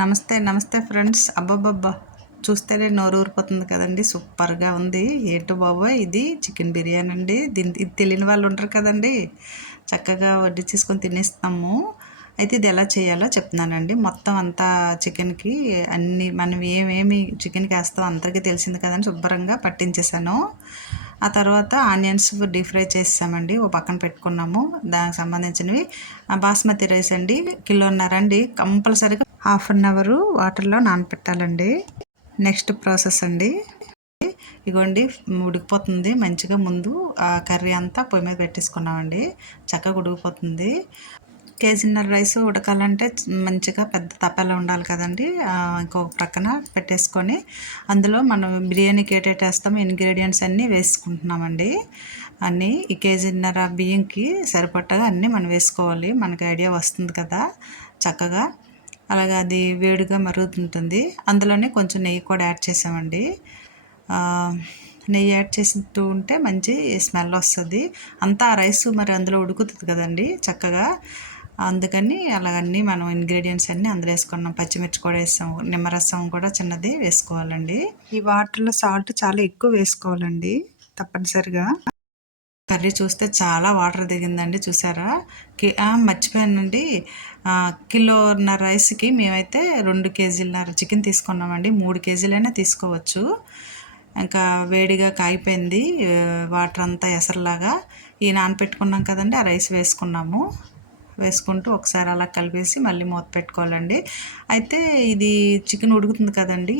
నమస్తే నమస్తే ఫ్రెండ్స్. అబ్బబ్బబ్బా. చూస్తేనే నోరు ఊరిపోతుంది కదండి. సూపర్గా ఉంది. ఏంటో బాబోయ్ ఇది చికెన్ బిర్యానీ అండి. దీని ఇది తెలియని వాళ్ళు ఉంటారు కదండి. చక్కగా వడ్డీ చేసుకొని తినేస్తాము. అయితే ఇది ఎలా చేయాలో చెప్తున్నానండి. మొత్తం అంతా చికెన్కి అన్ని మనం ఏమేమి చికెన్కి వేస్తాం అందరికీ తెలిసింది కదండి. శుభ్రంగా పట్టించేసాను ఆ తర్వాత ఆనియన్స్ డీప్ ఫ్రై చేసామండి ఓ పక్కన పెట్టుకున్నాము. దానికి సంబంధించినవి. బాస్మతి రైస్ అండి. కిలోన్నర అండి. కంపల్సరీగా హాఫ్ అన్ అవరు వాటర్లో నానపెట్టాలండి. నెక్స్ట్ ప్రాసెస్ అండి. ఇగోండి ఉడికిపోతుంది మంచిగా ముందు ఆ కర్రీ అంతా పొయ్యి మీద పెట్టేసుకున్నామండి. చక్కగా ఉడికిపోతుంది కేజీన్నర రైస్ ఉడకాలంటే మంచిగా పెద్ద తప్పలా ఉండాలి కదండి. ఇంకొక ప్రక్కన పెట్టేసుకొని అందులో మనం బిర్యానీకి ఏటేట్ వేస్తామో ఇంగ్రీడియంట్స్ అన్నీ వేసుకుంటున్నామండి. అన్నీ ఈ కేజీన్నర బియ్యంకి సరిపట్టగా అన్నీ మనం వేసుకోవాలి. మనకి ఐడియా వస్తుంది కదా. చక్కగా అలాగే అది వేడిగా మరుగుతుంటుంది. అందులోనే కొంచెం నెయ్యి కూడా యాడ్ చేసామండి. నెయ్యి యాడ్ చేస్తూ ఉంటే మంచి స్మెల్ వస్తుంది. అంతా రైస్ మరి అందులో ఉడుకుతుంది కదండి చక్కగా. అందుకని అలాగన్నీ మనం ఇంగ్రీడియంట్స్ అన్నీ అందులో వేసుకున్నాం. పచ్చిమిర్చి కూడా వేసాం నిమ్మరసం కూడా చిన్నది వేసుకోవాలండి. ఈ వాటర్లో సాల్ట్ చాలా ఎక్కువ వేసుకోవాలండి తప్పనిసరిగా. కర్రీ చూస్తే చాలా వాటర్ దిగిందండి చూసారా? మర్చిపోయానండి. కిలోన్నర రైస్కి మేమైతే రెండు కేజీలన్నర చికెన్ తీసుకున్నామండి. మూడు కేజీలైనా తీసుకోవచ్చు. ఇంకా వేడిగా కాగిపోయింది వాటర్ అంతా ఎసరులాగా. ఈ నానపెట్టుకున్నాం కదండి ఆ రైస్ వేసుకున్నాము. వేసుకుంటూ ఒకసారి అలా కలిపేసి మళ్ళీ మూత పెట్టుకోవాలండి. అయితే ఇది చికెన్ ఉడుకుతుంది కదండి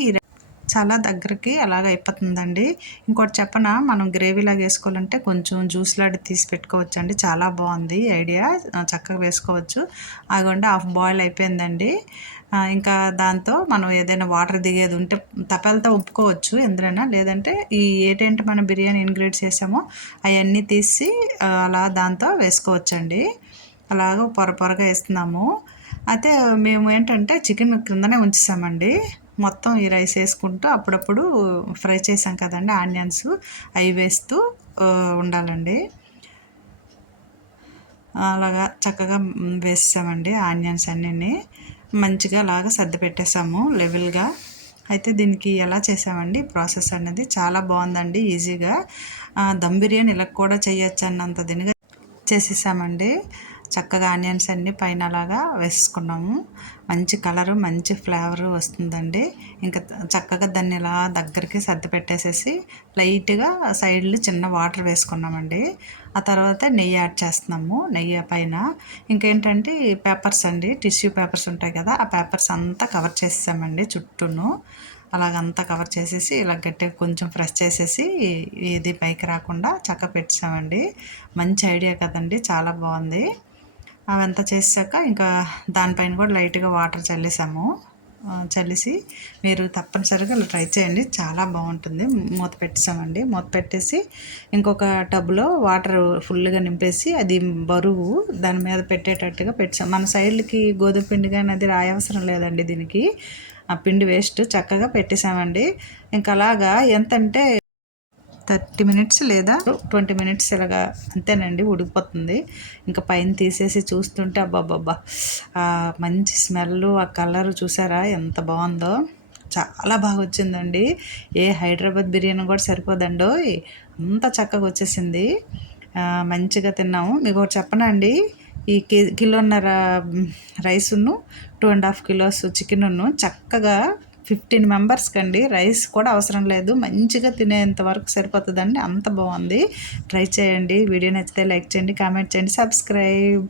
చాలా దగ్గరికి అలాగ అయిపోతుందండి. ఇంకోటి చెప్పన మనం గ్రేవీలాగా వేసుకోవాలంటే కొంచెం జ్యూస్ లాంటి తీసి పెట్టుకోవచ్చు అండి చాలా బాగుంది ఐడియా. చక్కగా వేసుకోవచ్చు. అదిగోండి హాఫ్ బాయిల్ అయిపోయిందండి. ఇంకా దాంతో మనం ఏదైనా వాటర్ దిగేది ఉంటే తపాలతో ఒప్పుకోవచ్చు ఎందుకైనా లేదంటే ఈ ఏంటంటే మనం బిర్యానీ ఇంగ్రీడియంట్స్ వేసామో అవన్నీ తీసి అలా దాంతో వేసుకోవచ్చండి. అలాగ పొర పొరగా వేస్తున్నాము. అయితే మేము ఏంటంటే చికెన్ క్రిందనే ఉంచేసామండి. మొత్తం ఈ రైస్ వేసుకుంటూ అప్పుడప్పుడు ఫ్రై చేసాం కదండి ఆనియన్స్ అవి వేస్తూ ఉండాలండి. అలాగా చక్కగా వేసామండి ఆనియన్స్ అన్నీ మంచిగా అలాగా సర్ది పెట్టేసాము లెవెల్గా. అయితే దీనికి ఎలా చేసామండి? ప్రాసెస్ అనేది చాలా బాగుందండి ఈజీగా. దమ్ బిర్యానీ ఇలా కూడా చేయొచ్చు అన్నంత దినిగా చేసేసామండి. చక్కగా ఆనియన్స్ అన్నీ పైన అలాగా వేసుకున్నాము. మంచి కలరు మంచి ఫ్లేవర్ వస్తుందండి. ఇంకా చక్కగా దాన్ని ఇలా దగ్గరికి సర్ది పెట్టేసేసి లైట్గా సైడ్లు చిన్న వాటర్ వేసుకున్నామండి. ఆ తర్వాత నెయ్యి యాడ్ చేస్తున్నాము నెయ్యి పైన. ఇంకేంటంటే పేపర్స్ అండి టిష్యూ పేపర్స్ ఉంటాయి కదా ఆ పేపర్స్ అంతా కవర్ చేసామండి చుట్టూను. అలాగంతా కవర్ చేసేసి ఇలా గట్టిగా కొంచెం ఫ్రెష్ చేసేసి ఇది పైకి రాకుండా చక్క పెట్టామండి మంచి ఐడియా కదండి చాలా బాగుంది. అవంతా చేసాక ఇంకా దానిపైన కూడా లైట్గా వాటర్ చల్లేసాము. చల్లేసి మీరు తప్పనిసరిగా అలా ట్రై చేయండి. చాలా బాగుంటుంది. మూత పెట్టేసామండి. మూత పెట్టేసి ఇంకొక టబ్లో వాటర్ ఫుల్గా నింపేసి అది బరువు దాని మీద పెట్టేటట్టుగా పెట్టాం మన సైడ్లకి గోధుమ పిండి కానీ అది రాయవసరం లేదండి దీనికి. ఆ పిండి వేస్ట్ చక్కగా పెట్టేసామండి. ఇంకా అలాగా ఎంతంటే థర్టీ మినిట్స్ లేదా ట్వంటీ మినిట్స్ ఇలాగా అంతేనండి ఉడికిపోతుంది ఇంకా పైన తీసేసి చూస్తుంటే అబ్బాబ్బా మంచి స్మెల్ ఆ కలర్ చూసారా ఎంత బాగుందో. చాలా బాగా వచ్చిందండి. ఏ హైదరాబాద్ బిర్యానీ కూడా సరిపోదండో అంత చక్కగా వచ్చేసింది. మంచిగా తిన్నాము. మీకు ఒకటి చెప్పనండి ఈ కే కిలోన్నర రైసును టూ అండ్ హాఫ్ కిలోస్ చికెన్ను చక్కగా ఫిఫ్టీన్ మెంబర్స్కి అండి రైస్ కూడా అవసరం లేదు. మంచిగా తినేంత వరకు సరిపోతుందండి. అంత బాగుంది. ట్రై చేయండి. వీడియో నచ్చితే లైక్ చేయండి కామెంట్ చేయండి సబ్స్క్రైబ్.